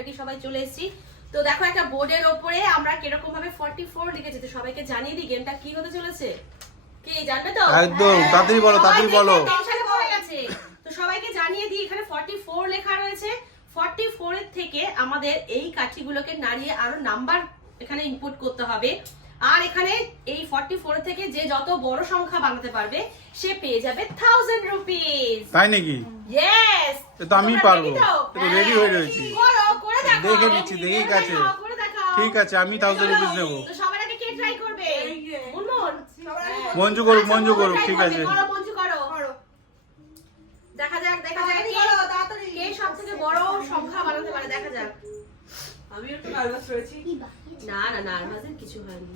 Already সবাই চলে এসেছি। তো দেখো একটা বোর্ডের ওপরে আমরা কিরকম ভাবে 44 লিখেছি, তো সবাইকে জানিয়ে দিই গেমটা কি হতে চলেছে। কি জানবে তো? একদম তাড়াতাড়ি বলো, তাড়াতাড়ি বলো। টেনশনে পড়ে গেছে। তো সবাইকে জানিয়ে দিই এখানে 44 লেখা রয়েছে। 44 এর থেকে আমাদের এই কাঠিগুলোকে নাড়িয়ে আরো নাম্বার এখানে ইনপুট করতে হবে। আর এখানে এই 44 থেকে যে যত বড় সংখ্যা বানাতে পারবে সে পেয়ে যাবে 1000 রুপিস। তাই নাকি? ইয়েস। তো আমি পারবো, তো রেডি হয়ে রয়েছি। করো, করে দেখো। দেখে নিচ্ছি, দেখেই কাছে। করে দেখাও। ঠিক আছে, আমি 1000 রুপিস নেবো। তো সবার আগে কে ট্রাই করবে? মুনমুন। মঞ্জু করুক, মঞ্জু করুক, ঠিক আছে। করো, মঞ্জু করো। দেখা যাক কে সবথেকে বড় সংখ্যা বানাতে পারে, দেখা যাক। আমি একটু নার্ভাস রয়েছি। না না, নার্ভাসের কিছু হয়নি।